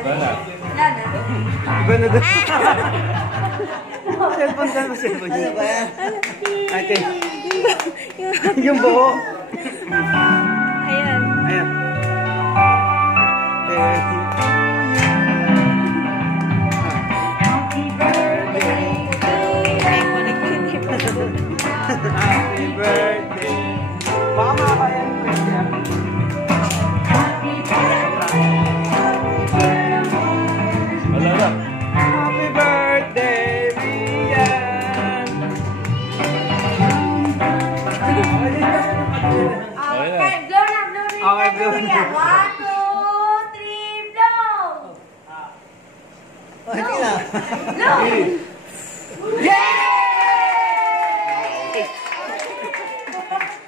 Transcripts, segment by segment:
Wala. Iba na doon. Cellphone ka na ba? Cellphone Ano ba yan? Okay. Yung buho. Ayan. Ayan. Happy birthday. Baka makakaya yung birthday. Wala na. Happy birthday, Rian! Okay, blow na, blow na. Okay, blow na. 1, 2, 3, blow! Oh, hindi na. Blow! Yay!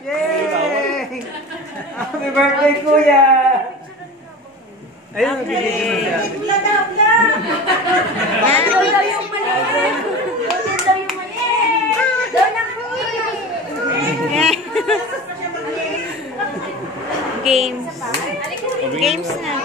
Yay! Happy birthday, Kuya! Ayun, nabibigyan mo siya. Blow daw, blow! Blow daw yung maliit. Blow daw yung maliit. Blow na, Games. Games na.